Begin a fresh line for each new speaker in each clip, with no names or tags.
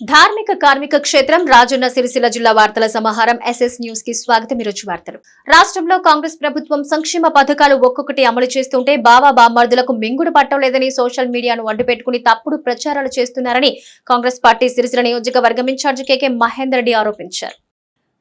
ధార్మిక కార్మిక క్షేత్రం రాజన్న సిరిసిల్ల జిల్లా వార్తల సమాహారం ఎస్ఎస్ న్యూస్కి స్వాగతం. ఈరోజు వార్తలు. రాష్ట్రంలో కాంగ్రెస్ ప్రభుత్వం సంక్షేమ పథకాలు ఒక్కొక్కటి అమలు చేస్తుంటే బాబా బామ్మర్దులకు మింగుడు పట్టలేదని సోషల్ మీడియాను అడ్డుపెట్టుకుని తప్పుడు ప్రచారాలు చేస్తున్నారని కాంగ్రెస్ పార్టీ సిరిసిల్ల నియోజకవర్గం ఇన్ఛార్జి కేకే మహేందర్ రెడ్డి ఆరోపించారు.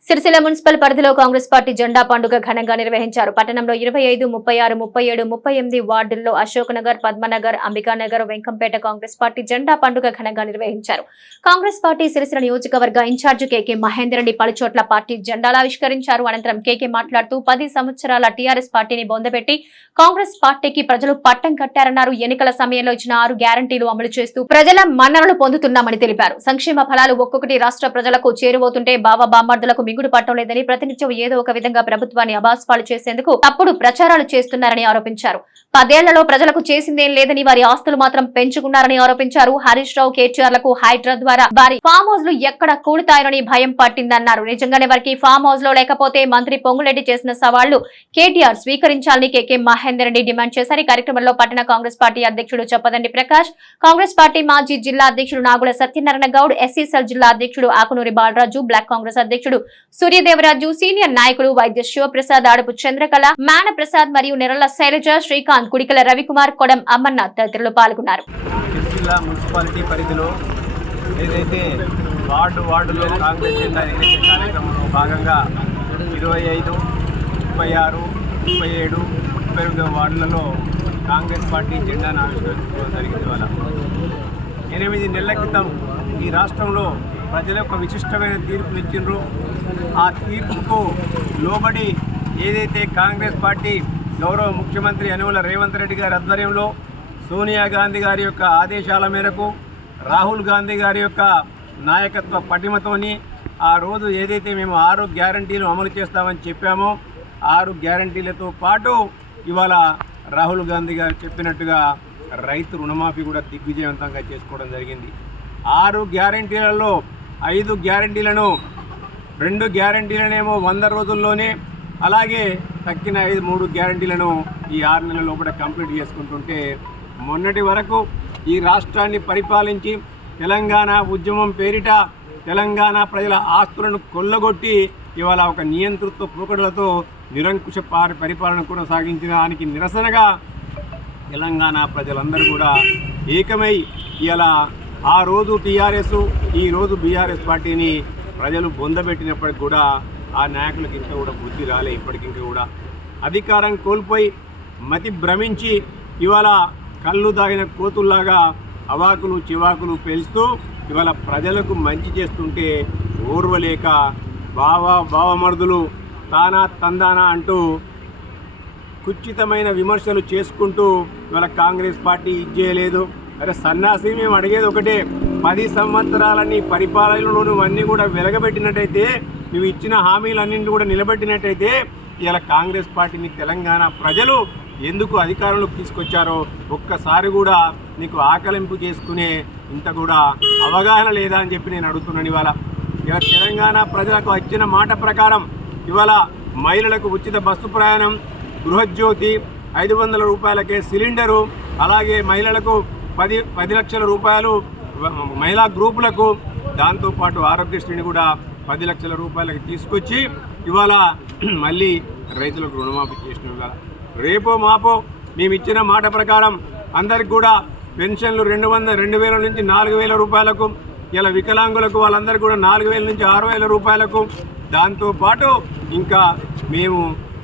సిరిసిల్ల మున్సిపల్ పరిధిలో కాంగ్రెస్ పార్టీ జెండా పండుగ ఘనంగా నిర్వహించారు. పట్టణంలో ఇరవై ఐదు ముప్పై ఆరు ముప్పై ఏడు ముప్పై ఎనిమిది వార్డుల్లో అశోక్ నగర్ పద్మనగర్ అంబికానగర్ వెంకంపేట కాంగ్రెస్ పార్టీ జెండా పండుగ ఘనంగా నిర్వహించారు. కాంగ్రెస్ పార్టీ సిరిసిల్ల నియోజకవర్గ ఇన్ఛార్జ్ కేకే మహేందర్ రెడ్డి పలుచోట్ల పార్టీ జెండాలు ఆవిష్కరించారు. అనంతరం కేకే మాట్లాడుతూ పది సంవత్సరాల టీఆర్ఎస్ పార్టీని బొందబెట్టి కాంగ్రెస్ పార్టీకి ప్రజలు పట్టం కట్టారన్నారు. ఎన్నికల సమయంలో ఇచ్చిన ఆరు గ్యారంటీలు అమలు చేస్తూ ప్రజల మన్ననలు పొందుతున్నామని తెలిపారు. సంక్షేమ ఫలాలు ఒక్కొక్కటి రాష్ట్ర ప్రజలకు చేరువవుతుంటే బావ బామ్మర్దులకు మింగుడు పట్టం లేదని ప్రతినిత్యం ఏదో ఒక విధంగా ప్రభుత్వాన్ని అబాస్పాలు చేసేందుకు తప్పుడు ప్రచారాలు చేస్తున్నారని ఆరోపించారు. పదేళ్ళలో ప్రజలకు చేసిందేం లేదని వారి ఆస్తులు మాత్రం పెంచుకున్నారని ఆరోపించారు. హరీష్ రావు కేటీఆర్లకు హైడ్రా ద్వారా వారి ఫామ్ హౌస్లు ఎక్కడ కూడుతాయోనని భయం పట్టిందన్నారు. నిజంగానే వారికి ఫామ్ హౌస్లో లేకపోతే మంత్రి పొంగులెడ్డి చేసిన సవాళ్ళు కేటీఆర్ స్వీకరించాలని కేకే మహేందర్ రెడ్డి డిమాండ్ చేశారు. ఈ కార్యక్రమంలో పట్టణ కాంగ్రెస్ పార్టీ అధ్యక్షుడు చెప్పదండి ప్రకాష్ కాంగ్రెస్ పార్టీ మాజీ జిల్లా అధ్యక్షుడు నాగుల సత్యనారాయణ గౌడ్ ఎస్సీసెల్ జిల్లా అధ్యక్షుడు ఆకునూరి బాలరాజు బ్లాక్ కాంగ్రెస్ అధ్యక్షుడు సూర్యదేవరాజు సీనియర్ నాయకులు వైద్య శివప్రసాద్ ఆడపు చంద్రకళ మాన ప్రసాద్ మరియు నిరల శైలజ శ్రీకాంత్ కుడికల రవికుమార్ కొడం అమర్నాథ్ తదితరులు పాల్గొన్నారు.
మున్సిపాలిటీ పరిధిలో ఏదైతే వార్డు వార్డులో కాంగ్రెస్ జెండా కార్యక్రమంలో భాగంగా ఇరవై ఐదు ముప్పై ఆరు ముప్పై ఏడు ముప్పై ఎనిమిదో వార్డులలో కాంగ్రెస్ పార్టీ జెండాను ఆవిష్కరించడం జరిగింది వాళ్ళ ఎనిమిది నెలల క్రితం ఈ రాష్ట్రంలో ప్రజలు ఒక విశిష్టమైన తీర్పునిచ్చిండ్రు ఆ తీర్పుకు లోబడి ఏదైతే కాంగ్రెస్ పార్టీ గౌరవ ముఖ్యమంత్రి యనుమల రేవంత్ రెడ్డి గారి ఆధ్వర్యంలో సోనియా గాంధీ గారి యొక్క ఆదేశాల మేరకు రాహుల్ గాంధీ గారి యొక్క నాయకత్వ పటిమతోని ఆ రోజు ఏదైతే మేము ఆరు గ్యారంటీలు అమలు చేస్తామని చెప్పామో ఆరు గ్యారంటీలతో పాటు ఇవాళ రాహుల్ గాంధీ గారు చెప్పినట్టుగా రైతు రుణమాఫీ కూడా దిగ్విజయవంతంగా చేసుకోవడం జరిగింది. ఆరు గ్యారంటీలలో ఐదు గ్యారంటీలను రెండు గ్యారంటీలనేమో వంద రోజుల్లోనే అలాగే తక్కిన ఐదు మూడు గ్యారంటీలను ఈ ఆరు నెలల లోపల కంప్లీట్ చేసుకుంటుంటే మొన్నటి వరకు ఈ రాష్ట్రాన్ని పరిపాలించి తెలంగాణ ఉద్యమం పేరిట తెలంగాణ ప్రజల ఆస్తులను కొల్లగొట్టి ఇవాళ ఒక నియంతృత్వ పోకడలతో నిరంకుశ పారి పరిపాలన కొనసాగించిన దానికి నిరసనగా తెలంగాణ ప్రజలందరూ కూడా ఏకమై ఇలా ఆ రోజు టీఆర్ఎస్ ఈ రోజు బీఆర్ఎస్ పార్టీని ప్రజలు బొందబెట్టినప్పటికి కూడా ఆ నాయకులకు ఇంకా కూడా బుద్ధి రాలే ఇప్పటికింకా కూడా. అధికారం కోల్పోయి మతి భ్రమించి ఇవాళ కళ్ళు దాగిన కోతుల్లాగా అవాకులు చివాకులు పేలుస్తూ ఇవాళ ప్రజలకు మంచి చేస్తుంటే ఓర్వలేక బావ బావమరుదులు తానా తందానా అంటూ కుచితమైన విమర్శలు చేసుకుంటూ ఇవాళ కాంగ్రెస్ పార్టీ ఇచ్చేయలేదు అరే సన్నాసి మేము అడిగేది ఒకటే. పది సంవత్సరాలని పరిపాలనలో అన్నీ కూడా వెలగబెట్టినట్టయితే నువ్వు ఇచ్చిన హామీలన్నింటినీ కూడా నిలబెట్టినట్టయితే ఇలా కాంగ్రెస్ పార్టీని తెలంగాణ ప్రజలు ఎందుకు అధికారంలోకి తీసుకొచ్చారో ఒక్కసారి కూడా నీకు ఆకలింపు చేసుకునే ఇంత కూడా అవగాహన లేదా అని చెప్పి నేను అడుగుతున్నాను ఇవాళ. ఇలా తెలంగాణ ప్రజలకు వచ్చిన మాట ప్రకారం ఇవాళ మహిళలకు ఉచిత బస్సు ప్రయాణం గృహజ్యోతి ఐదు వందల రూపాయలకే సిలిండరు అలాగే మహిళలకు పది పది లక్షల రూపాయలు మహిళా గ్రూపులకు దాంతోపాటు ఆరోగ్యశ్రీని కూడా పది లక్షల రూపాయలకి తీసుకొచ్చి ఇవాళ మళ్ళీ రైతులకు రుణమాఫీ చేసిన ఇవాళ రేపో మాపో మేము ఇచ్చిన మాట ప్రకారం అందరికి కూడా పెన్షన్లు రెండు వందల రెండు వేల నుంచి నాలుగు వేల రూపాయలకు ఇలా వికలాంగులకు వాళ్ళందరికీ కూడా నాలుగు వేల నుంచి ఆరు వేల రూపాయలకు. దాంతోపాటు ఇంకా మేము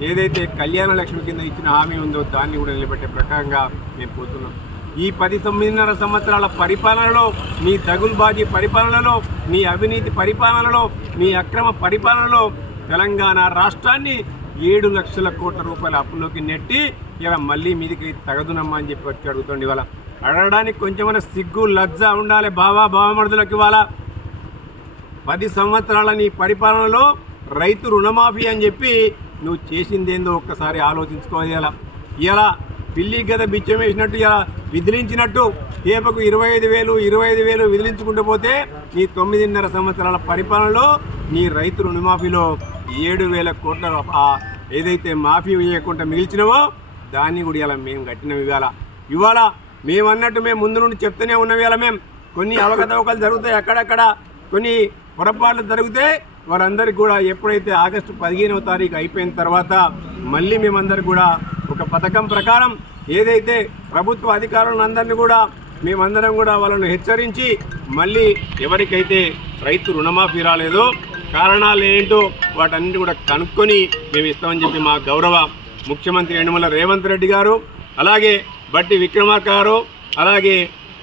ఏదైతే కళ్యాణ లక్ష్మి కింద ఇచ్చిన హామీ ఉందో దాన్ని కూడా నిలబెట్టే ప్రకారంగా మేము పోతున్నాం. ఈ పది తొమ్మిదిన్నర సంవత్సరాల పరిపాలనలో నీ తగులుబాజీ పరిపాలనలో నీ అవినీతి పరిపాలనలో నీ అక్రమ పరిపాలనలో తెలంగాణ రాష్ట్రాన్ని ఏడు లక్షల కోట్ల రూపాయల అప్పులోకి నెట్టి ఇలా మళ్ళీ మీదికి తగదునమ్మా అని చెప్పి వచ్చి అడుగుతుంది ఇవాళ. అడగడానికి కొంచెమైనా సిగ్గు లజ్జ ఉండాలి బావా బావమరుదులకు ఇవాళ. పది సంవత్సరాల నీ పరిపాలనలో రైతు రుణమాఫీ అని చెప్పి నువ్వు చేసిందేందో ఒక్కసారి ఆలోచించుకోవాలి ఇలా ఇలా పిల్లి గద బిచ్చం వేసినట్టు ఇలా విదిలించినట్టు తేపకు ఇరవై ఐదు వేలు ఇరవై ఐదు వేలు విదిలించుకుంటూ పోతే నీ తొమ్మిదిన్నర సంవత్సరాల పరిపాలనలో నీ రైతు రుణమాఫీలో ఏడు వేల కోట్ల ఏదైతే మాఫీ వేయకుండా మిగిల్చినవో దాన్ని కూడా ఇలా మేము కట్టినాం ఇవాళ. ఇవాళ మేమన్నట్టు మేము ముందు నుండి చెప్తూనే ఉన్నవి ఇలా మేము కొన్ని అవకతవకలు జరుగుతాయి అక్కడక్కడ. కొన్ని పొరపాట్లు జరిగితే వారందరికీ కూడా ఎప్పుడైతే ఆగస్టు పదిహేనవ తారీఖు అయిపోయిన తర్వాత మళ్ళీ మేమందరికి కూడా ఒక పథకం ప్రకారం ఏదైతే ప్రభుత్వ అధికారులందరినీ కూడా మేమందరం కూడా వాళ్ళను హెచ్చరించి మళ్ళీ ఎవరికైతే రైతు రుణమాఫీ రాలేదో కారణాలు ఏంటో వాటన్నిటి కూడా కనుక్కొని మేము ఇస్తామని చెప్పి మా గౌరవ ముఖ్యమంత్రి యనమల రేవంత్ రెడ్డి గారు అలాగే బట్టి విక్రమార్క గారు అలాగే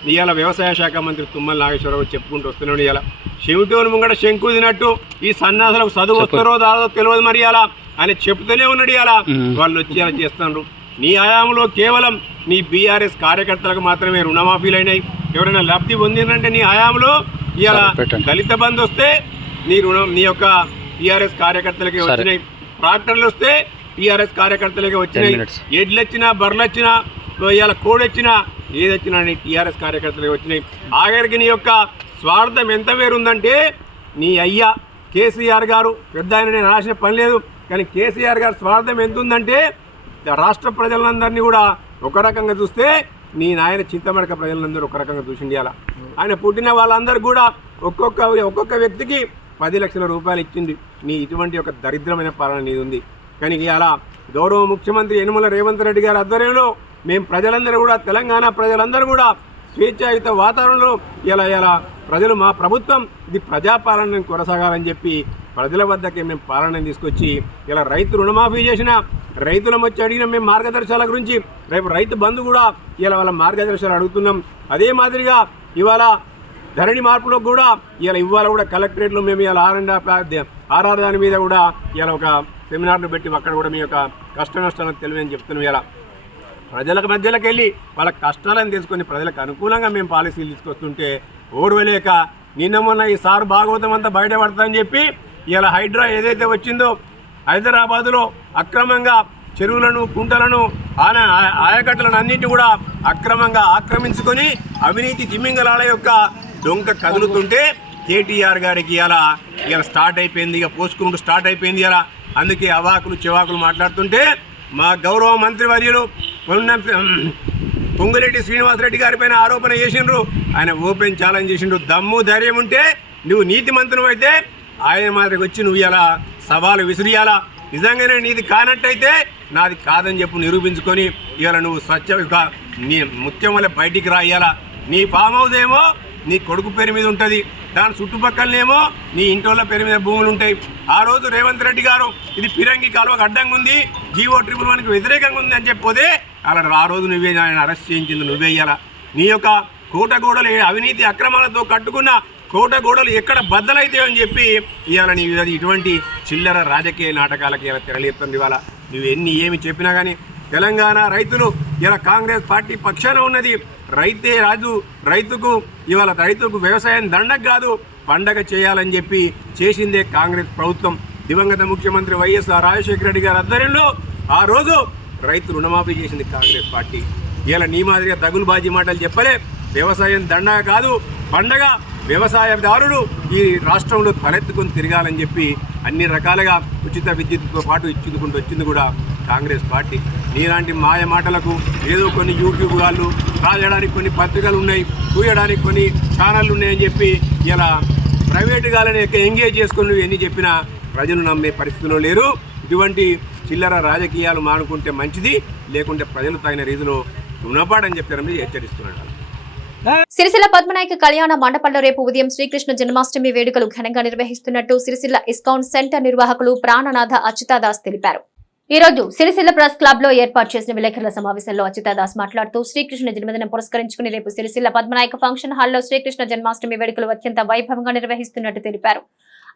ఇవాళ వ్యవసాయ శాఖ మంత్రి తుమ్మల నాగేశ్వరరావు చెప్పుకుంటూ వస్తున్నాడు ఇవాళ చెవిటోని ముంగట శంకు తినట్టు ఈ సన్నాసులకు చదువు వస్తారో దాదో తెలియదు మరి అలా ఆయన చెప్తూనే ఉన్నాడు ఇలా వాళ్ళు వచ్చి అలా చేస్తున్నారు. నీ హయాంలో కేవలం నీ బీఆర్ఎస్ కార్యకర్తలకు మాత్రమే రుణమాఫీలు అయినాయి. ఎవరైనా లబ్ధి పొందిందంటే నీ హయాంలో ఇవాళ దళిత బంధు వస్తే నీ రుణం నీ యొక్క టీఆర్ఎస్ కార్యకర్తలకి వచ్చినాయి. ట్రాక్టర్లు వస్తే టీఆర్ఎస్ కార్యకర్తలకి వచ్చినాయి. ఎడ్లు వచ్చినా బర్రెలు వచ్చినా ఇవాళ కోడి వచ్చినా ఏది వచ్చినా నీ టీఆర్ఎస్ కార్యకర్తలకి వచ్చినాయి. ఆఖరికి నీ యొక్క స్వార్థం ఎంత వేరుందంటే నీ అయ్యా కేసీఆర్ గారు పెద్ద ఆయన నేను రాసిన పని లేదు. కానీ కేసీఆర్ గారి స్వార్థం ఎంత ఉందంటే రాష్ట్ర ప్రజలందరినీ కూడా ఒక రకంగా చూస్తే నీ నాయన చింతమడక ప్రజలందరూ ఒక రకంగా చూసిండి అలా ఆయన పుట్టిన వాళ్ళందరూ కూడా ఒక్కొక్క ఒక్కొక్క వ్యక్తికి పది లక్షల రూపాయలు ఇచ్చింది నీ ఇటువంటి ఒక దరిద్రమైన పాలన నీది ఉంది. కానీ అలా గౌరవ ముఖ్యమంత్రి యనుమల రేవంత్ రెడ్డి గారి ఆధ్వర్యంలో మేము ప్రజలందరూ కూడా తెలంగాణ ప్రజలందరూ కూడా స్వేచ్ఛాయుత వాతావరణంలో ఇలా ఇలా ప్రజలు మా ప్రభుత్వం ఇది ప్రజాపాలన కొనసాగాలని చెప్పి ప్రజల వద్దకే మేము పాలన తీసుకొచ్చి ఇలా రైతు రుణమాఫీ చేసిన రైతులం వచ్చి అడిగిన మేము మార్గదర్శకాల గురించి రేపు రైతు బంధు కూడా ఇలా వాళ్ళ మార్గదర్శకాలు అడుగుతున్నాం. అదే మాదిరిగా ఇవాళ ధరణి మార్పులో కూడా ఇలా ఇవాళ కూడా కలెక్టరేట్లో మేము ఇలా ఆర్ ఆర్ఆర్ దాని మీద కూడా ఇలా ఒక సెమినార్ను పెట్టి అక్కడ కూడా మీ యొక్క కష్ట నష్టాలను తెలియని చెప్తున్నాం ఇలా. ప్రజలకు మధ్యలోకి వెళ్ళి వాళ్ళ కష్టాలను తెలుసుకొని ప్రజలకు అనుకూలంగా మేము పాలసీలు తీసుకొస్తుంటే ఓర్వలేక నిన్న మొన్న ఈ సార్ భాగవతం అంతా బయటపడతామని చెప్పి ఇలా హైడ్రా ఏదైతే వచ్చిందో హైదరాబాదులో అక్రమంగా చెరువులను కుంటలను ఆన ఆయకట్టలను అన్నింటినీ కూడా అక్రమంగా ఆక్రమించుకొని అవినీతి తిమ్మింగలాల యొక్క డొంక కదులుతుంటే కేటీఆర్ గారికి ఇలా ఇలా స్టార్ట్ అయిపోయింది. ఇక పోసుకుంటూ స్టార్ట్ అయిపోయింది ఇలా అందుకే అవాకులు చివాకులు మాట్లాడుతుంటే మా గౌరవ మంత్రివర్యులు పొన్నం పొంగురెడ్డి శ్రీనివాసరెడ్డి గారి పైన ఆరోపణ చేసిండ్రు. ఆయన ఓపెన్ ఛాలెంజ్ చేసిండ్రు. దమ్ము ధైర్యం ఉంటే నువ్వు నీతి మంత్రం అయితే ఆయన మాదిరికి వచ్చి నువ్వు ఇలా సవాలు విసిరియాలా? నిజంగానే నీది కానట్టయితే నాది కాదని చెప్పి నిరూపించుకొని ఇవాళ నువ్వు స్వచ్ఛ నీ ముత్యం వల్ల బయటికి రాయాలా నీ ఫామ్ హౌస్ ఏమో నీ కొడుకు పేరు మీద ఉంటుంది. దాని చుట్టుపక్కలనేమో నీ ఇంట్లో పేరు మీద భూములు ఉంటాయి. ఆ రోజు రేవంత్ రెడ్డి గారు ఇది పిరంగి కాలువకు అడ్డంగా ఉంది. జీవో ట్రిపుల్ వన్కి వ్యతిరేకంగా ఉంది అని చెప్పిపోతే అలా ఆ రోజు నువ్వే ఆయన అరెస్ట్ చేయించింది నువ్వే నీ యొక్క కూటగూడలు అవినీతి అక్రమాలతో కట్టుకున్న కోటగోడలు ఎక్కడ బద్దలైతాయని అని చెప్పి ఇవాళ నీ ఇటువంటి చిల్లర రాజకీయ నాటకాలకి ఇలా తెరలేస్తుంది ఇవాళ? నువ్వు ఎన్ని ఏమి చెప్పినా కానీ తెలంగాణ రైతులు ఇలా కాంగ్రెస్ పార్టీ పక్షాన ఉన్నది. రైతే రాజు రైతుకు ఇవాళ రైతుకు వ్యవసాయం దండకు కాదు పండగ చేయాలని చెప్పి చేసిందే కాంగ్రెస్ ప్రభుత్వం. దివంగత ముఖ్యమంత్రి వైఎస్ఆర్ రాజశేఖర రెడ్డి గారి ఆధ్వర్యంలో ఆ రోజు రైతు రుణమాఫీ చేసింది కాంగ్రెస్ పార్టీ. ఇలా నీ మాదిరిగా తగులుబాజీ మాటలు చెప్పలే. వ్యవసాయం దండగ కాదు పండగ వ్యవసాయదారుడు ఈ రాష్ట్రంలో తలెత్తుకొని తిరగాలని చెప్పి అన్ని రకాలుగా ఉచిత విద్యుత్తో పాటు ఇచ్చుకుంటూ వచ్చింది కూడా కాంగ్రెస్ పార్టీ. నీలాంటి మాయ మాటలకు ఏదో కొన్ని యూట్యూబ్ వాళ్ళు రాయడానికి కొన్ని పత్రికలు ఉన్నాయి చూయడానికి కొన్ని ఛానళ్ళు ఉన్నాయని చెప్పి ఇలా ప్రైవేటు గాలని ఎంగేజ్ చేసుకుని ఎన్ని చెప్పినా ప్రజలు నమ్మే పరిస్థితిలో లేరు. ఇటువంటి చిల్లర రాజకీయాలు మానుకుంటే మంచిది లేకుంటే ప్రజలు తగిన రీతిలో రుణపాడని చెప్పారని హెచ్చరిస్తున్నాడు.
సిరిసిల్ల పద్మనాయక కళ్యాణ మండపంలో రేపు ఉదయం శ్రీకృష్ణ జన్మాష్టమి వేడుకలు ఘనంగా నిర్వహిస్తున్నట్టు సిరిసిల్ల ఇస్కాన్ సెంటర్ నిర్వాహకులు ప్రాణనాథ అచ్యుతాదాస్ తెలిపారు. ఈ రోజు సిరిసిల్ల ప్రెస్ క్లబ్లో ఏర్పాటు చేసిన విలేకరుల సమావేశంలో అచ్యుతాదాస్ మాట్లాడుతూ శ్రీకృష్ణ జన్మదినం పురస్కరించుకుని రేపు సిరిసిల్ల పద్మనాయక ఫంక్షన్ హాల్లో శ్రీకృష్ణ జన్మాష్టమి వేడుకలు అత్యంత వైభవంగా నిర్వహిస్తున్నట్టు తెలిపారు.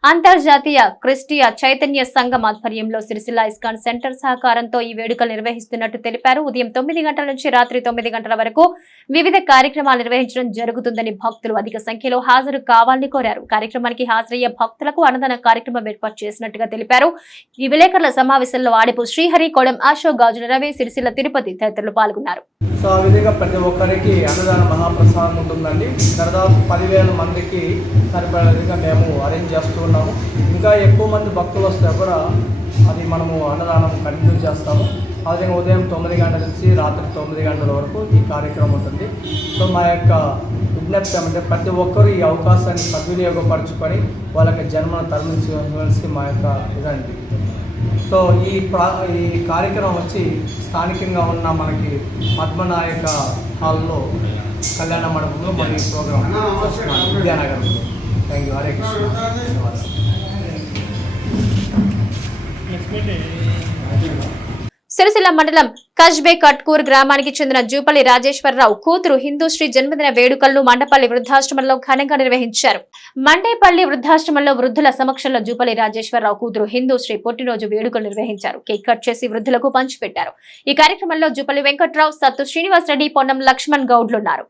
అంతర్జాతీయ క్రిస్టియా చైతన్య సంఘం ఆధ్వర్యంలో సిరిసిల్ల ఇస్కాన్ సెంటర్ సహకారంతో ఈ వేడుకలు నిర్వహిస్తున్నట్టు తెలిపారు. ఉదయం తొమ్మిది గంటల నుంచి రాత్రి తొమ్మిది గంటల వరకు వివిధ కార్యక్రమాలు నిర్వహించడం జరుగుతుందని భక్తులు అధిక సంఖ్యలో హాజరు కావాలని కోరారు. కార్యక్రమానికి హాజరయ్యే భక్తులకు అన్నదాన కార్యక్రమం ఏర్పాటు చేసినట్టుగా తెలిపారు. ఈ విలేకరుల సమావేశంలో ఆడిపు శ్రీహరి కొడం అశోక్ గాజుల రవి సిరిసిల్ల తిరుపతి తదితరులు పాల్గొన్నారు.
సో ఆ విధంగా ప్రతి ఒక్కరికి అన్నదాన మహాప్రసాదం ఉంటుందండి. దాదాపు పదివేల మందికి సరిపడేదిగా మేము అరేంజ్ చేస్తూ కోరుకుంటున్నాము ఇంకా ఎక్కువ మంది భక్తులు వస్తే కూడా అది మనము అన్నదానం కంటిన్యూ చేస్తాము. అదే ఉదయం తొమ్మిది గంటల నుంచి రాత్రి తొమ్మిది గంటల వరకు ఈ కార్యక్రమం ఉంటుంది. సో మా యొక్క విజ్ఞప్తి ఏమంటే ప్రతి ఒక్కరూ ఈ అవకాశాన్ని సద్వినియోగపరచుకొని వాళ్ళకి జన్మను తరలించవలసి మా యొక్క ఇదండి. సో ఈ ప్రా ఈ కార్యక్రమం వచ్చి స్థానికంగా ఉన్న మనకి పద్మనాయక హాల్లో కళ్యాణ మండపంలో ప్రోగ్రామ్ చేస్తున్నాం విద్యానగరంలో. థ్యాంక్ యూ హరే కృష్ణ
సిరిసిల్ల మండలం కజ్బే కట్కూర్ గ్రామానికి చెందిన జూపల్లి రాజేశ్వరరావు కూతురు హిందూశ్రీ జన్మదిన వేడుకలను మండపల్లి వృద్ధాశ్రమంలో ఘనంగా నిర్వహించారు. మండేపల్లి వృద్ధాశ్రమంలో వృద్ధుల సమక్షంలో జూపల్లి రాజేశ్వరరావు కూతురు హిందూశ్రీ పుట్టినరోజు వేడుకలు నిర్వహించారు. కేక్ కట్ చేసి వృద్ధులకు పంచిపెట్టారు ఈ కార్యక్రమంలో జూపల్లి వెంకట్రావు సత్తు శ్రీనివాస్ రెడ్డి పొన్నం లక్ష్మణ్ గౌడ్లున్నారు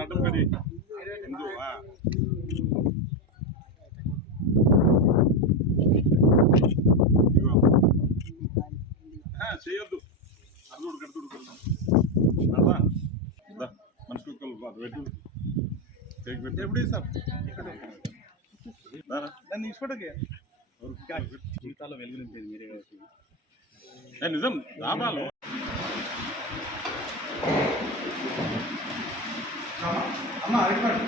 నటం కడి హిందూ ఆ. ఇదిగో. ఆ, చేయొద్దు. అర్ధుడు కడుతుడు నడరా దా, మనిషి కుక్కలు పెట్టు. కేక్ పెట్టు. ఎప్పుడు సార్ దాన్ని తీసుకోవడానికి? జీవితాల్లో వెలుగు నింపేది మీరే కాబట్టి. ఏ, నిజం. లాభాలు. అమ్మ అడిగాడు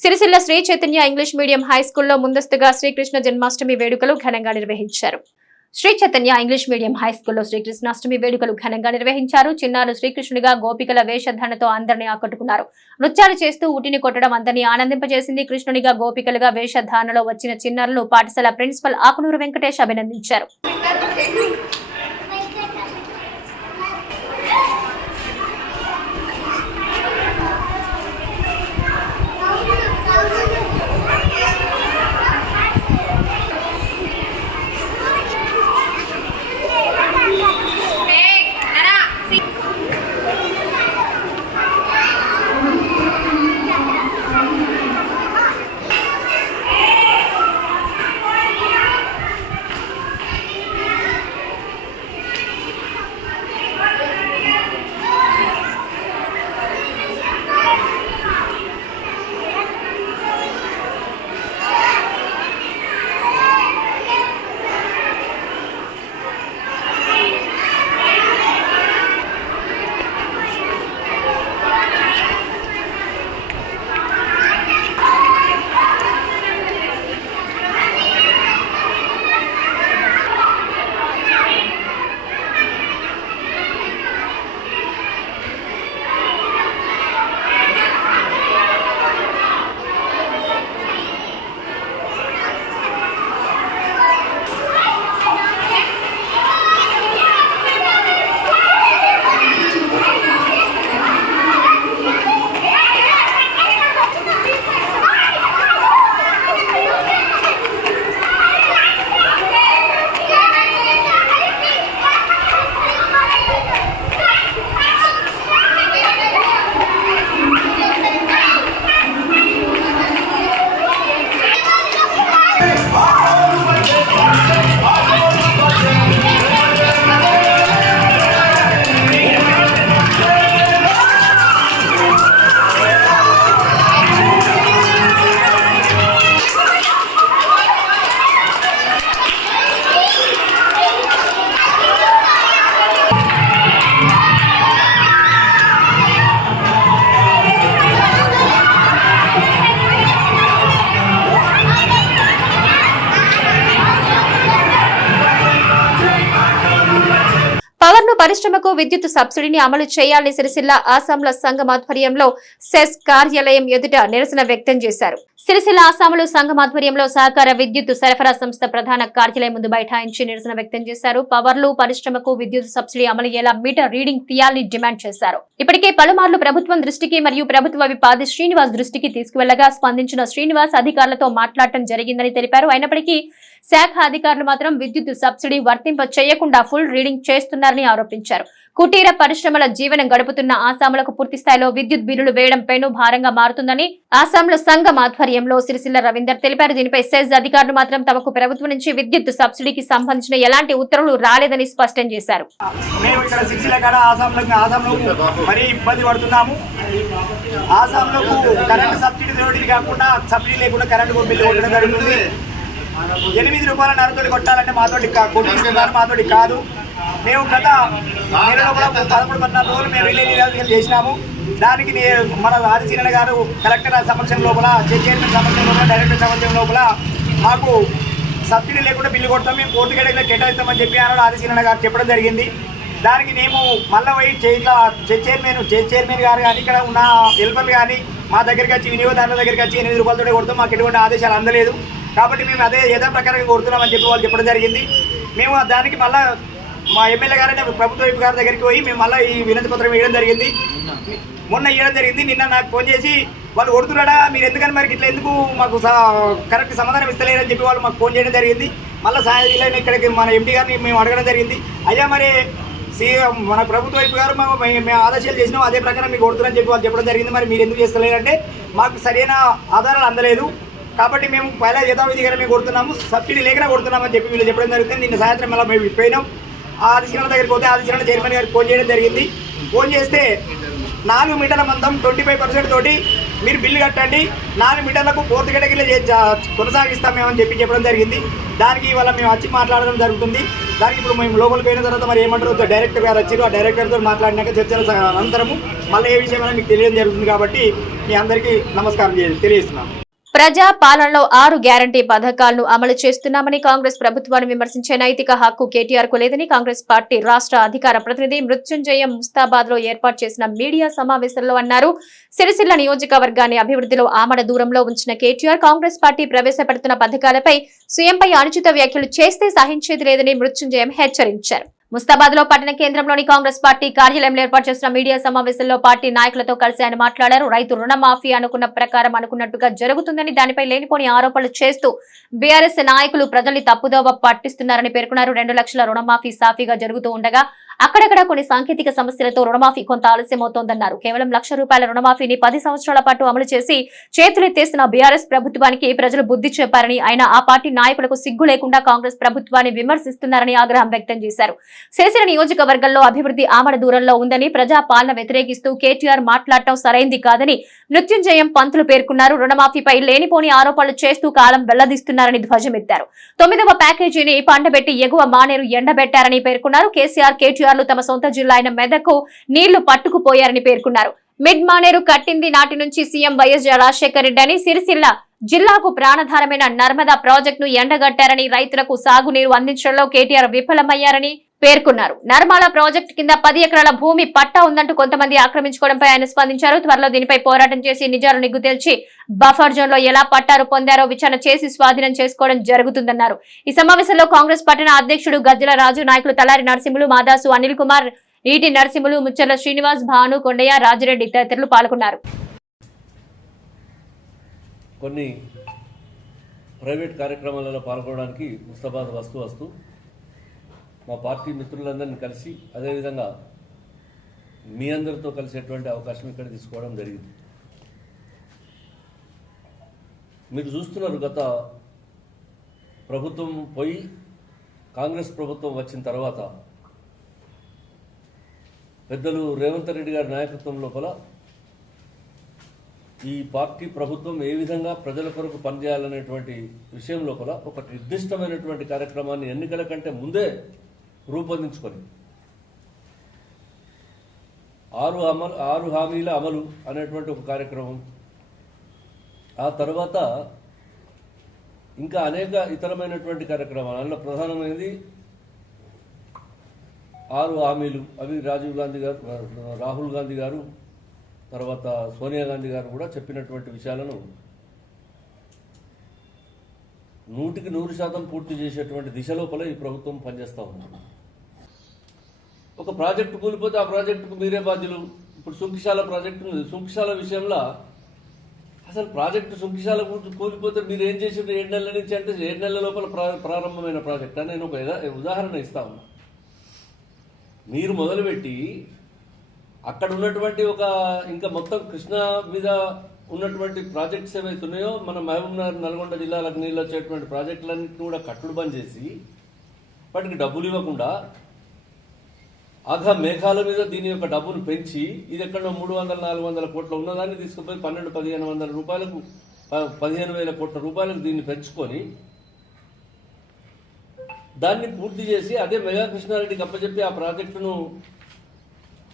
Sircilla Shri Chaitanya English medium high స్కూల్లో ముందస్తుగా శ్రీకృష్ణ జన్మాష్టమి వేడుకలు ఘనంగా నిర్వహించారు. Shri Chaitanya English medium high స్కూల్లో శ్రీకృష్ణాష్టమి వేడుకలు ఘనంగా నిర్వహించారు. చిన్నారులు శ్రీకృష్ణుడిగా గోపికల వేషధారణతో అందరినీ ఆకట్టుకున్నారు. నృత్యాలు చేస్తూ ఊటిని కొట్టడం అందరినీ ఆనందింపజేసింది. కృష్ణునిగా గోపికలుగా వేషధారణలో వచ్చిన చిన్నారులను పాఠశాల ప్రిన్సిపల్ ఆకునూరు వెంకటేష్ అభినందించారు. పరిశ్రమకు విద్యుత్ సబ్సిడీని అమలు చేయాలని సిరిసిల్ల ఆసాంల సంఘం ఆధ్వర్యంలో సెస్ కార్యాలయం ఎదుట నిరసన వ్యక్తం చేశారు. సిరిసిల్ల ఆసాములు సంఘం ఆధ్వర్యంలో సహకార విద్యుత్ సరఫరా సంస్థ ప్రధాన కార్యాలయం ముందు బైఠాయించి నిరసన వ్యక్తం చేశారు. పవర్లు పరిశ్రమకు విద్యుత్ సబ్సిడీ అమలయ్యేలా మీటర్ రీడింగ్ తీయాలని డిమాండ్ చేశారు. ఇప్పటికే పలుమార్లు ప్రభుత్వం దృష్టికి మరియు ప్రభుత్వ విపాది శ్రీనివాస్ దృష్టికి తీసుకువెళ్ళగా స్పందించిన శ్రీనివాస్ అధికారులతో మాట్లాడటం జరిగిందని తెలిపారు. అయినప్పటికీ శాఖ అధికారులు మాత్రం విద్యుత్ సబ్సిడీ వర్తింప చేయకుండా ఫుల్ రీడింగ్ చేస్తున్నారని ఆరోపించారు. కుటీర పరిశ్రమల జీవనం గడుపుతున్న ఆసాములకు పూర్తి స్థాయిలో విద్యుత్ బిల్లులు వేయడం పెను భారంగా మారుతుందని ఆసాంల సంఘం ఆధ్వర్యంలో సిరిసిల్ల రవీందర్ తెలిపారు. దీనిపై సెజ్ అధికారులు మాత్రం తమకు ప్రభుత్వం నుంచి విద్యుత్ సబ్సిడీకి సంబంధించిన ఎలాంటి ఉత్తర్వులు రాలేదని స్పష్టం చేశారు.
మరీ ఇబ్బంది పడుతున్నాము. ఆసాంలో కరెంట్ సబ్సిడీ కాకుండా సబ్సిడీ లేకుండా కరెంట్ బిల్లు కొట్టడం జరుగుతుంది. ఎనిమిది రూపాయల నరతోటి కొట్టాలంటే మాతోటి కా- కొట్టిస్తున్నారు మాతోటి కాదు. మేము గత నెల లోపల పదమూడు పద్నాలుగు రోజులు మేము రిలే నిరాధకలు చేసినాము. దానికి మన ఆదిశీరణ గారు కలెక్టర్ సమక్షం లోపల చైర్మన్ సమక్షం లోపల డైరెక్టర్ సమక్షం లోపల మాకు సబ్సిడీ లేకుండా బిల్లు కొడతాం. మేము కోర్టు గడిగిన కేటాయిస్తామని చెప్పి అన్నాడు ఆదిశీరణ గారు చెప్పడం జరిగింది. దానికి మేము మళ్ళీ పోయి ఇట్లా చే- చైర్మన్ చే- చైర్మన్ గారు కానీ ఇక్కడ ఉన్న హెల్పర్లు కానీ మా దగ్గరికి వచ్చి వినియోగదారుల దగ్గరికి వచ్చి ఎనిమిది రూపాయలతో కొడతాం. మాకు ఎటువంటి ఆదేశాలు అందలేదు. కాబట్టి మేము అదే యథా ప్రకారంగా కొడుతున్నామని చెప్పి వాళ్ళు చెప్పడం జరిగింది. మేము దానికి మళ్ళీ మా ఎమ్మెల్యే గారైతే ప్రభుత్వ వైపు గారి దగ్గరికి పోయి మేము మళ్ళీ ఈ వినతి పత్రం వేయడం జరిగింది. మొన్న ఇవ్వడం జరిగింది. నిన్న నాకు ఫోన్ చేసి వాళ్ళు కొడుతున్నాడా? మీరు ఎందుకని మరి ఇట్లా ఎందుకు మాకు కరెక్ట్ సమాధానం ఇస్తలేరని చెప్పి వాళ్ళు మాకు ఫోన్ చేయడం జరిగింది. మళ్ళీ సాయంత్రం ఇక్కడికి మన ఎంపీ గారిని మేము అడగడం జరిగింది. అయ్యా మరి సీఎం మన ప్రభుత్వ వైపు గారు మేము మేము- మేము ఆదేశాలు చేసినాం. అదే ప్రకారం మీకు కొడుతున్నారని చెప్పి వాళ్ళు చెప్పడం జరిగింది. మరి మీరు ఎందుకు చేస్తలేరంటే మాకు సరైన ఆధారాలు అందలేదు. కాబట్టి మేము పైలా యథావిధిగా మేము కొడుతున్నాము సబ్సిడీ లేకనే కొడుతున్నామని చెప్పి వీళ్ళు చెప్పడం జరుగుతుంది. నిన్న సాయంత్రం మళ్ళీ మేము పోయినాం. ఆదిశీలన దగ్గరికి పోతే ఆదిశీలన చైర్మన్ గారికి ఫోన్ చేయడం జరిగింది. ఫోన్ చేస్తే నాలుగు మీటర్ల మందం ట్వంటీ ఫైవ్ పర్సెంట్ తోటి మీరు బిల్లు కట్టండి నాలుగు మీటర్లకు ఫోర్త్ కేటగిరీలో చే- కొనసాగిస్తాం మేమని చెప్పి చెప్పడం జరిగింది. దానికి ఇవాళ మేము వచ్చి మాట్లాడడం జరుగుతుంది. దానికి ఇప్పుడు మేము లోపలికి పోయిన తర్వాత మరి ఏమంటారు? డైరెక్టర్ గారు వచ్చారు. ఆ డైరెక్టర్తో మాట్లాడినాక చర్చల అనంతరము మళ్ళీ ఏ విషయమైనా మీకు తెలియడం జరుగుతుంది కాబట్టి మీ అందరికీ నమస్కారం తెలియజేస్తున్నాను.
ప్రజా పాలనలో ఆరు గ్యారంటీ పథకాలను అమలు చేస్తున్నామని కాంగ్రెస్ ప్రభుత్వాన్ని విమర్శించే నైతిక హక్కు కేటీఆర్కు లేదని కాంగ్రెస్ పార్టీ రాష్ట్ర అధికార ప్రతినిధి మృత్యుంజయ ముస్తాబాద్లో ఏర్పాటు చేసిన మీడియా సమావేశంలో అన్నారు. సిరిసిల్ల నియోజకవర్గాన్ని అభివృద్ధిలో ఆమడ దూరంలో ఉంచిన కేటీఆర్ కాంగ్రెస్ పార్టీ ప్రవేశపెడుతున్న పథకాలపై సీఎంపై అనుచిత వ్యాఖ్యలు చేస్తే సహించేది లేదని మృత్యుంజయం హెచ్చరించారు. ముస్తాబాద్లో పట్టణ కేంద్రంలోని కాంగ్రెస్ పార్టీ కార్యాలయంలో ఏర్పాటు చేసిన మీడియా సమావేశంలో పార్టీ నాయకులతో కలిసి ఆయన మాట్లాడారు. రైతు రుణమాఫీ అనుకున్న ప్రకారం అనుకున్నట్టుగా జరుగుతుందని దానిపై లేనిపోని ఆరోపణలు చేస్తూ బీఆర్ఎస్ నాయకులు ప్రజల్ని తప్పుదోవ పట్టిస్తున్నారని పేర్కొన్నారు. రెండు లక్షల రుణమాఫీ సాఫీగా జరుగుతూ ఉండగా అక్కడక్కడ కొన్ని సాంకేతిక సమస్యలతో రుణమాఫీ కొంత ఆలస్యమవుతోందన్నారు. కేవలం లక్ష రూపాయల రుణమాఫీని పది సంవత్సరాల పాటు అమలు చేసి చేతులెత్తేసిన బీఆర్ఎస్ ప్రభుత్వానికి ప్రజలు బుద్ధి చెప్పారని ఆయన ఆ పార్టీ నాయకులకు సిగ్గు లేకుండా కాంగ్రెస్ ప్రభుత్వాన్ని విమర్శిస్తున్నారని ఆగ్రహం వ్యక్తం చేశారు. సిరిసిల్ల నియోజకవర్గంలో అభివృద్ధి ఆమడ దూరంలో ఉందని ప్రజా పాలన వ్యతిరేకిస్తూ కేటీఆర్ మాట్లాడటం సరైంది కాదని మృత్యుంజయం పంతులు పేర్కొన్నారు. రుణమాఫీపై లేనిపోని ఆరోపణలు చేస్తూ కాలం వెల్లదీస్తున్నారని ధ్వజమెత్తారు. తొమ్మిదవ ప్యాకేజీని పండబెట్టి ఎగువ మానేరు ఎండబెట్టారని పేర్కొన్నారు. కేసీఆర్ కేటీఆర్ మత్స్యకారులు తమ సొంత జిల్లా అయిన మెదకు నీళ్ళు పట్టుకుపోయారని పేర్కొన్నారు. మిడ్ మానేరు కట్టింది నాటి నుంచి సీఎం వైఎస్ రాజశేఖర రెడ్డి అని సిరిసిల్ల జిల్లాకు ప్రాణధారమైన నర్మదా ప్రాజెక్టును ఎండగట్టారని రైతులకు సాగునీరు అందించడంలో కేటీఆర్ విఫలమయ్యారని పేర్కొన్నారు. నర్మాల ప్రాజెక్టు కింద పది ఎకరాల భూమి పట్టా ఉందంటూ కొంతమంది ఆక్రమించుకోవడంపై ఆయన స్పందించారు. త్వరలో దీనిపై పోరాటం చేసి నిజాలు నిగ్గు తేల్చి బఫర్ జోన్లో ఎలా పట్టారు పొందారో విచారణ చేసి స్వాధీనం చేసుకోవడం జరుగుతుందన్నారు. ఈ సమావేశంలో కాంగ్రెస్ పట్టణ అధ్యక్షుడు గజ్జల రాజు నాయకులు తలారి నరసింహులు మాదాసు అనిల్ కుమార్ ఈటి నరసింహులు ముచ్చర్ల శ్రీనివాస్ భాను కొండయ్య రాజిరెడ్డి తదితరులు పాల్గొన్నారు.
కొన్ని ప్రైవేట్ కార్యక్రమాలలో పాల్గొనడానికి ముస్తాబాద్ వస్తూ వస్తూ మా పార్టీ మిత్రులందరినీ కలిసి అదేవిధంగా మీ అందరితో కలిసేటువంటి అవకాశం ఇక్కడ తీసుకోవడం జరిగింది. మీరు చూస్తున్నారు గత ప్రభుత్వం పోయి కాంగ్రెస్ ప్రభుత్వం వచ్చిన తర్వాత పెద్దలు రేవంత్ రెడ్డి గారి నాయకత్వం లోపల ఈ పార్టీ ప్రభుత్వం ఏ విధంగా ప్రజల కొరకు పనిచేయాలనేటువంటి విషయం లోపల ఒక నిర్దిష్టమైనటువంటి కార్యక్రమాన్ని ఎన్నికల కంటే ముందే రూపొందించుకొని. ఆరు అమలు ఆరు హామీల అమలు అనేటువంటి ఒక కార్యక్రమం. ఆ తర్వాత ఇంకా అనేక ఇతరమైనటువంటి కార్యక్రమాలు. అందులో ప్రధానమైనది ఆరు హామీలు. అవి రాజీవ్ గాంధీ గారు రాహుల్ గాంధీ గారు తర్వాత సోనియా గాంధీ గారు కూడా చెప్పినటువంటి విషయాలను నూటికి నూరు శాతం పూర్తి చేసేటువంటి దిశ లోపల ఈ ప్రభుత్వం పనిచేస్తూ ఉంది. ఒక ప్రాజెక్టు కూలిపోతే ఆ ప్రాజెక్టుకు మీరే బాధ్యులు? ఇప్పుడు సుంకిశాల ప్రాజెక్టు ఉంది. సుంకిశాల విషయంలో అసలు ప్రాజెక్టు సుంకిశాల కూలి- కూలిపోతే మీరు ఏం చేసిండ్రు? ఏడు నెలల నుంచి అంటే ఏడు నెలల లోపల ప్రా- ప్రారంభమైన ప్రాజెక్ట్? అని నేను ఒక ఉదాహరణ ఇస్తా ఉన్నా. మీరు మొదలుపెట్టి అక్కడ ఉన్నటువంటి ఒక ఇంకా మొత్తం కృష్ణా మీద ఉన్నటువంటి ప్రాజెక్ట్స్ ఏవైతున్నాయో మన మహబూబ్నగర్ నల్గొండ జిల్లాలకు నీళ్ళు వచ్చేటువంటి ప్రాజెక్టులన్నింటినీ కూడా కట్టుడు బంద్ చేసి వాటికి డబ్బులు ఇవ్వకుండా అధ మేఘాల మీద దీని యొక్క డబ్బును పెంచి ఇది ఎక్కడో మూడు వందల నాలుగు వందల కోట్ల ఉన్నదాన్ని తీసుకుపోయి పన్నెండు పదిహేను వందల రూపాయలకు ప- పదిహేను వేల కోట్ల రూపాయలకు దీన్ని పెంచుకొని దాన్ని పూర్తి చేసి అదే మెగా కృష్ణారెడ్డికి అప్పచెప్పి ఆ ప్రాజెక్టును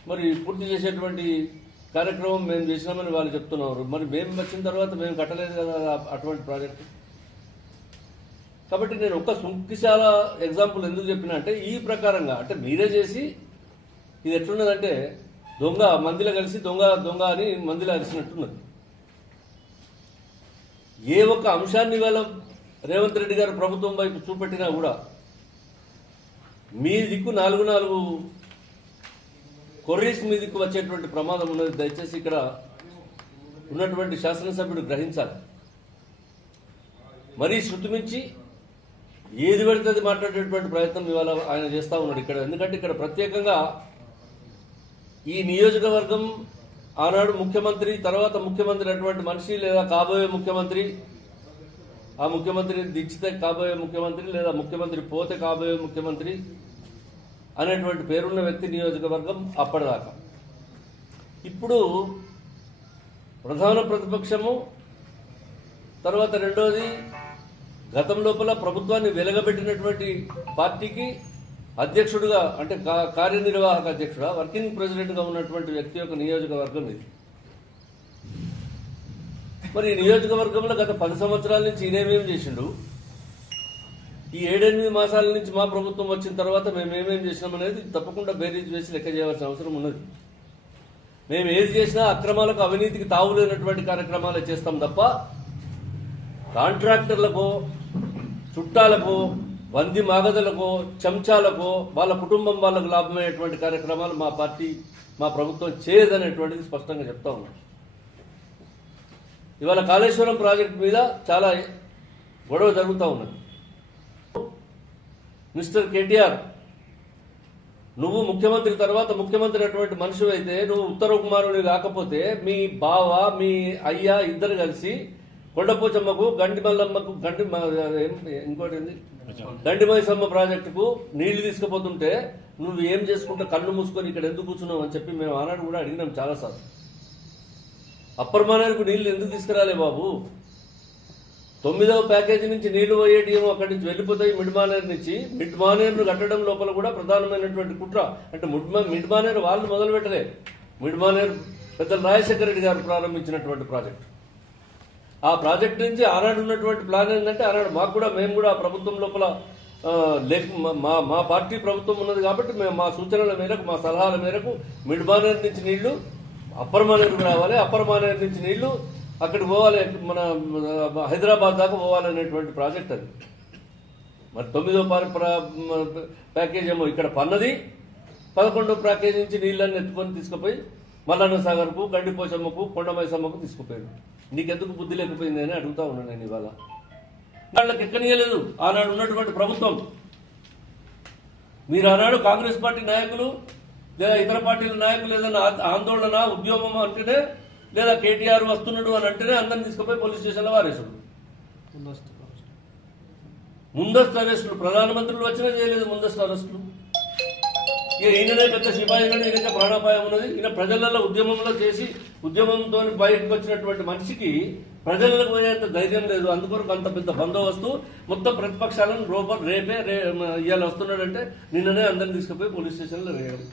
మరి పూర్తి చేసేటువంటి కార్యక్రమం మేము చేసినామని వాళ్ళు చెప్తున్నారు. మరి మేము వచ్చిన తర్వాత మేము కట్టలేదు కదా అటువంటి ప్రాజెక్టు? కాబట్టి నేను ఒక్క సుంకిశాల ఎగ్జాంపుల్ ఎందుకు చెప్పిన అంటే ఈ ప్రకారంగా అంటే మీరే చేసి ఇది ఎట్లున్నదంటే దొంగ మందిలో కలిసి దొంగ దొంగ అని మందిలో అరిసినట్టున్నది. ఏ ఒక్క అంశాన్ని వేళ రేవంత్ రెడ్డి గారు ప్రభుత్వం వైపు చూపెట్టినా కూడా మీ దిక్కు నాలుగు నాలుగు కొర్రీస్ మీ దిక్కు వచ్చేటువంటి ప్రమాదం ఉన్నది. దయచేసి ఇక్కడ ఉన్నటువంటి శాసనసభ్యుడు గ్రహించాలి. మరీ శృతిమించి ఏది పడితే అది మాట్లాడేటువంటి ప్రయత్నం ఇవాళ ఆయన చేస్తూ ఉన్నాడు ఇక్కడ. ఎందుకంటే ఇక్కడ ప్రత్యేకంగా ఈ నియోజకవర్గం ఆనాడు ముఖ్యమంత్రి తర్వాత ముఖ్యమంత్రి అటువంటి మనిషి లేదా కాబోయే ముఖ్యమంత్రి ఆ ముఖ్యమంత్రి దించితే కాబోయే ముఖ్యమంత్రి లేదా ముఖ్యమంత్రి పోతే కాబోయే ముఖ్యమంత్రి అనేటువంటి పేరున్న వ్యక్తి నియోజకవర్గం అప్పటిదాకా. ఇప్పుడు ప్రధాన ప్రతిపక్షము తర్వాత రెండోది గతం లోపల ప్రభుత్వాన్ని వెలగబెట్టినటువంటి పార్టీకి అధ్యక్షుడిగా అంటే కార్యనిర్వాహక అధ్యక్షుడా వర్కింగ్ ప్రెసిడెంట్గా ఉన్నటువంటి వ్యక్తి యొక్క నియోజకవర్గం ఇది. మరి ఈ నియోజకవర్గంలో గత పది సంవత్సరాల నుంచి ఈయనేమేం చేసిండు? ఈ ఏడెనిమిది మాసాల నుంచి మా ప్రభుత్వం వచ్చిన తర్వాత మేము ఏమేం చేసినాం అనేది తప్పకుండా బేరీజ్ వేసి లెక్క చేయవలసిన అవసరం ఉన్నది. మేము ఏది చేసినా అక్రమాలకు అవినీతికి తావులేనటువంటి కార్యక్రమాలే చేస్తాం తప్ప కాంట్రాక్టర్లకు చుట్టాలకు వంది మాగదులకు చెంచాలకు వాళ్ళ కుటుంబం వాళ్ళకు లాభమయ్యేటువంటి కార్యక్రమాలు మా పార్టీ మా ప్రభుత్వం చేయదనేటువంటిది స్పష్టంగా చెప్తా ఉన్నాం. ఇవాళ కాళేశ్వరం ప్రాజెక్టు మీద చాలా గొడవ జరుగుతూ ఉన్నది. మిస్టర్ కేటీఆర్ నువ్వు ముఖ్యమంత్రి తర్వాత ముఖ్యమంత్రి అటువంటి మనిషి అయితే నువ్వు ఉత్తర కుమారుడు కాకపోతే మీ బావ మీ అయ్య ఇద్దరు కలిసి కొండపోచమ్మకు గండి మల్లమ్మకు గండి ఇంకోటి ఏంది సమ్మ ప్రాజెక్టుకు నీళ్ళు తీసుకుపోతుంటే నువ్వు ఏం చేసుకుంటే కళ్ళు మూసుకొని ఇక్కడ ఎందుకు కూర్చున్నావు అని చెప్పి మేము ఆనాడు కూడా అడిగినాం చాలాసార్లు. అప్పర్ మానేరుకు నీళ్ళు ఎందుకు తీసుకురాలే బాబు? తొమ్మిదవ ప్యాకేజీ నుంచి నీళ్ళు పోయేటి ఏమో అక్కడి నుంచి వెళ్ళిపోతాయి మిడ్ మానేర్ నుంచి. మిడ్ మానేర్ను కట్టడం లోపల కూడా ప్రధానమైనటువంటి కుట్ర. అంటే మిడ్ మిడ్ మానేర్ వాళ్ళు మొదలు పెట్టలే మిడ్ మానేర్ పెద్ద రాజశేఖర రెడ్డి గారు ప్రారంభించినటువంటి ప్రాజెక్టు. ఆ ప్రాజెక్ట్ నుంచి ఆనాడు ఉన్నటువంటి ప్లాన్ ఏంటంటే ఆనాడు మాకు కూడా మేము కూడా ఆ ప్రభుత్వం లోపల లేక మా- మా మా పార్టీ ప్రభుత్వం ఉన్నది కాబట్టి మేము మా సూచనల మేరకు మా సలహాల మేరకు మిడ్ మానేరు నుంచి నీళ్ళు అప్పర్ మానేరుకు రావాలి అప్పర్ మానేరు నుంచి నీళ్ళు అక్కడికి పోవాలి మన హైదరాబాద్ దాకా పోవాలనేటువంటి ప్రాజెక్ట్ అది. మరి తొమ్మిదో పా- ప్యాకేజ్ ఏమో ఇక్కడ పన్నది పదకొండో ప్యాకేజ్ నుంచి నీళ్ళని ఎత్తుకొని తీసుకుపోయి మల్లన్న సాగర్కు గండిపోచమ్మకు కొండమైసమ్మకు తీసుకుపోయారు. నీకెందుకు బుద్ధి లేకపోయింది అని అడుగుతా ఉన్నాను నేను ఇవాళ. వాళ్ళకి ఎక్కనియలేదు ఆనాడు ఉన్నటువంటి ప్రభుత్వం. మీరు ఆనాడు కాంగ్రెస్ పార్టీ నాయకులు లేదా ఇతర పార్టీల నాయకులు ఏదైనా ఆందోళన ఉద్యమం అంటేనే లేదా కేటీఆర్ వస్తున్నాడు అని అంటేనే అందరిని తీసుకుపోయి పోలీస్ స్టేషన్లో వారేసాడు ముందస్తు అరెస్టులు. ప్రధానమంత్రులు వచ్చినా చేయలేదు ముందస్తు అరెస్టులు. ఈయననే పెద్ద సిపాయిగానే ఈయనకే ప్రాణాపాయం ఉన్నది ఈయన ప్రజలలో ఉద్యమంలో చేసి ఉద్యమంతో బయటకు వచ్చినటువంటి మనిషికి ప్రజలకు పోయేంత ధైర్యం లేదు. అందుకొరకు అంత పెద్ద బందోబస్తు. మొత్తం ప్రతిపక్షాలను రూపం రేపే రే ఇవాళ వస్తున్నాడంటే నిన్ననే అందరిని తీసుకుపోయి పోలీస్ స్టేషన్లో వేయడం.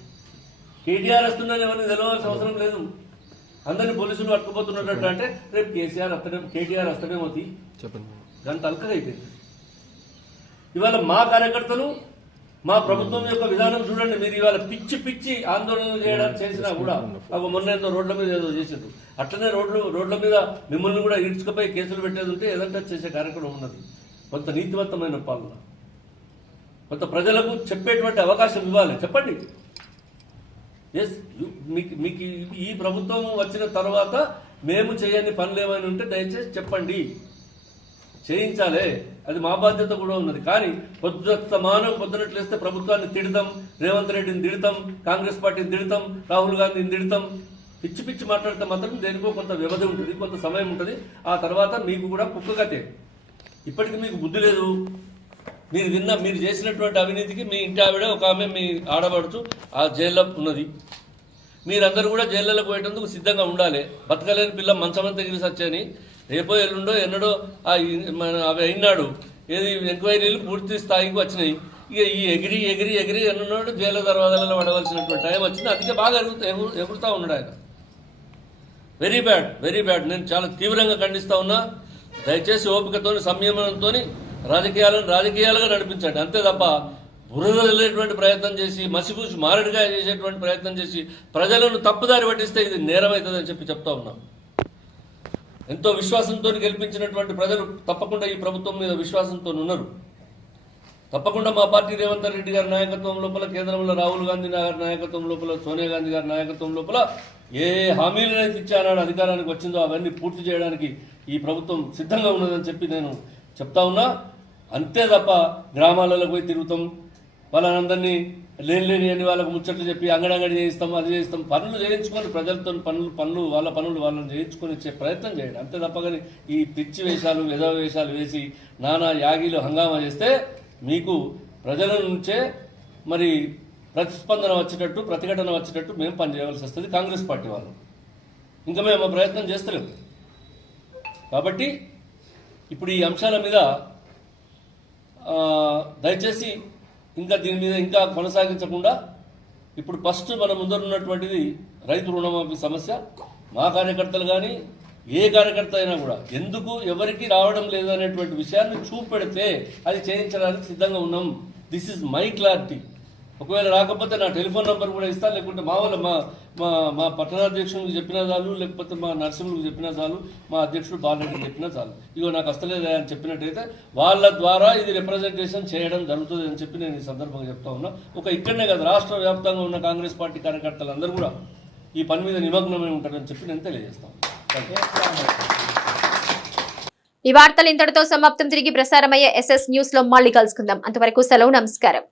కేటీఆర్ వస్తుందని ఎవరిని తెలవాల్సిన అవసరం లేదు. అందరిని పోలీసులు పట్టుకుపోతున్నట్టు అంటే రేపు కేసీఆర్ వస్తడే కేటీఆర్ వస్తడేమో చెప్పండి. గంట అల్కగా అయిపోయింది ఇవాళ మా కార్యకర్తలు మా ప్రభుత్వం యొక్క విధానం చూడండి మీరు ఇవాళ పిచ్చి పిచ్చి ఆందోళన చేయడానికి చేసినా కూడా ఒక మొన్న ఏదో రోడ్ల మీద ఏదో చేసారు అట్లనే రోడ్లు రోడ్ల మీద మిమ్మల్ని కూడా ఈడ్చుకపోయి కేసులు పెట్టేది ఉంటే ఏదంటే చేసే కార్యక్రమం ఉన్నది. కొంత నీతివంతమైన పాలన. కొంత ప్రజలకు చెప్పేటువంటి అవకాశం ఇవ్వాలి. చెప్పండి. ఎస్ మీకు మీకు ఈ ప్రభుత్వం వచ్చిన తర్వాత మేము చేయని పనులు ఏమైనా ఉంటే దయచేసి చెప్పండి. చేయించాలే. అది మా బాధ్యత కూడా ఉన్నది. కానీ పొద్దు సమానం పొద్దునట్లేస్తే ప్రభుత్వాన్ని తిడతాం రేవంత్ రెడ్డిని తిడతాం కాంగ్రెస్ పార్టీని తిడతాం రాహుల్ గాంధీని తిడతాం. పిచ్చి పిచ్చి మాట్లాడితే మాత్రం దేనికో కొంత వ్యవధి ఉంటుంది కొంత సమయం ఉంటుంది. ఆ తర్వాత మీకు కూడా కుక్క కుక్కగతే ఇప్పటికి మీకు బుద్ధి లేదు. మీరు విన్న మీరు చేసినటువంటి అవినీతికి మీ ఇంటి ఆవిడ ఒక ఆమె మీ ఆడబడుచు ఆ జైల్లో ఉన్నది. మీరందరూ కూడా జైళ్ళలో పోయేటందుకు సిద్ధంగా ఉండాలి. బతకలేని పిల్ల మంచమంత ఎగిరి సచ్చని రేపో ఎల్లుండో ఎన్నడో మన అవి అయినాడు. ఏది ఎంక్వైరీలు పూర్తి స్థాయికి వచ్చినాయి. ఇక ఈ ఎగిరి ఎగిరి ఎగిరి ఎన్నున్నాడు జైల దర్వాజాలలో పడవలసినటువంటి టైం వచ్చింది. అందుకే బాగా ఎగురుతా ఎగురుతా ఉన్నాడు ఆయన. వెరీ బ్యాడ్ వెరీ బ్యాడ్ నేను చాలా తీవ్రంగా ఖండిస్తూ ఉన్నా. దయచేసి ఓపికతోని సంయమనంతో రాజకీయాలను రాజకీయాలుగా నడిపించండి. అంతే తప్ప బురద వెళ్ళేటువంటి ప్రయత్నం చేసి మసిపూసి మారడిగా చేసేటువంటి ప్రయత్నం చేసి ప్రజలను తప్పుదారి పట్టిస్తే ఇది నేరమవుతుందని చెప్పి చెప్తా ఉన్నాం. ఎంతో విశ్వాసంతో గెలిపించినటువంటి ప్రజలు తప్పకుండా ఈ ప్రభుత్వం మీద విశ్వాసంతో ఉన్నారు. తప్పకుండా మా పార్టీ రేవంత్ రెడ్డి గారి నాయకత్వం లోపల కేంద్రంలో రాహుల్ గాంధీ గారి నాయకత్వం లోపల సోనియా గాంధీ గారి నాయకత్వం లోపల ఏ హామీలనైతే ఇచ్చారని అధికారానికి వచ్చిందో అవన్నీ పూర్తి చేయడానికి ఈ ప్రభుత్వం సిద్ధంగా ఉన్నదని చెప్పి నేను చెప్తా ఉన్నా. అంతే తప్ప గ్రామాలలో పోయి తిరుగుతాం. వాళ్ళందరినీ లేని లేని అని వాళ్ళకు ముచ్చట్లు చెప్పి అంగడంగడి చేయిస్తాం అది చేయిస్తాం పనులు చేయించుకొని ప్రజలతో పనులు పనులు వాళ్ళ పనులు వాళ్ళని చేయించుకొని ఇచ్చే ప్రయత్నం చేయండి. అంతే తప్ప కానీ ఈ పిచ్చి వేషాలు విధవ వేషాలు వేసి నానా యాగిలు హంగామా చేస్తే మీకు ప్రజల నుంచే మరి ప్రతిస్పందన వచ్చేటట్టు ప్రతిఘటన వచ్చేటట్టు మేము పనిచేయవలసి వస్తుంది కాంగ్రెస్ పార్టీ వాళ్ళు. ఇంకా మేము ప్రయత్నం చేస్తలేము కాబట్టి ఇప్పుడు ఈ అంశాల మీద దయచేసి ఇంకా దీని మీద ఇంకా కొనసాగించకుండా ఇప్పుడు ఫస్ట్ మన ముందర ఉన్నటువంటిది రైతు రుణమాఫీ సమస్య. మా కార్యకర్తలు కానీ ఏ కార్యకర్త అయినా కూడా ఎందుకు ఎవరికి రావడం లేదనేటువంటి విషయాన్ని చూపెడితే అది చేయించడానికి సిద్ధంగా ఉన్నాం. దిస్ ఇస్ మై క్లారిటీ ఒకవేళ రాకపోతే నా టెలిఫోన్ నంబర్ కూడా ఇస్తాను లేకుంటే మా వాళ్ళ మా మా మా పట్టణాధ్యక్షులకు చెప్పినా చాలు లేకపోతే మా నర్సింహులకు చెప్పినా చాలు మా అధ్యక్షుడు బాలరెడ్డికి చెప్పినా చాలు. ఇగో నాకు వస్తలేదా అని చెప్పినట్టయితే వాళ్ళ ద్వారా ఇది రిప్రజెంటేషన్ చేయడం జరుగుతుంది అని చెప్పి నేను ఈ సందర్భంగా చెప్తా ఉన్నా. ఒక ఇక్కడనే కాదు రాష్ట్ర వ్యాప్తంగా ఉన్న కాంగ్రెస్ పార్టీ కార్యకర్తలందరూ కూడా ఈ పని మీద నిమగ్నమై ఉంటారని చెప్పి నేను తెలియజేస్తాను.
ఈ వార్తలు ఇంతటితో సమాప్తం. తిరిగి ప్రసారమయ్యే ఎస్ఎస్ న్యూస్లో మళ్ళీ కలుసుకుందాం. అంతవరకు సెలవు నమస్కారం.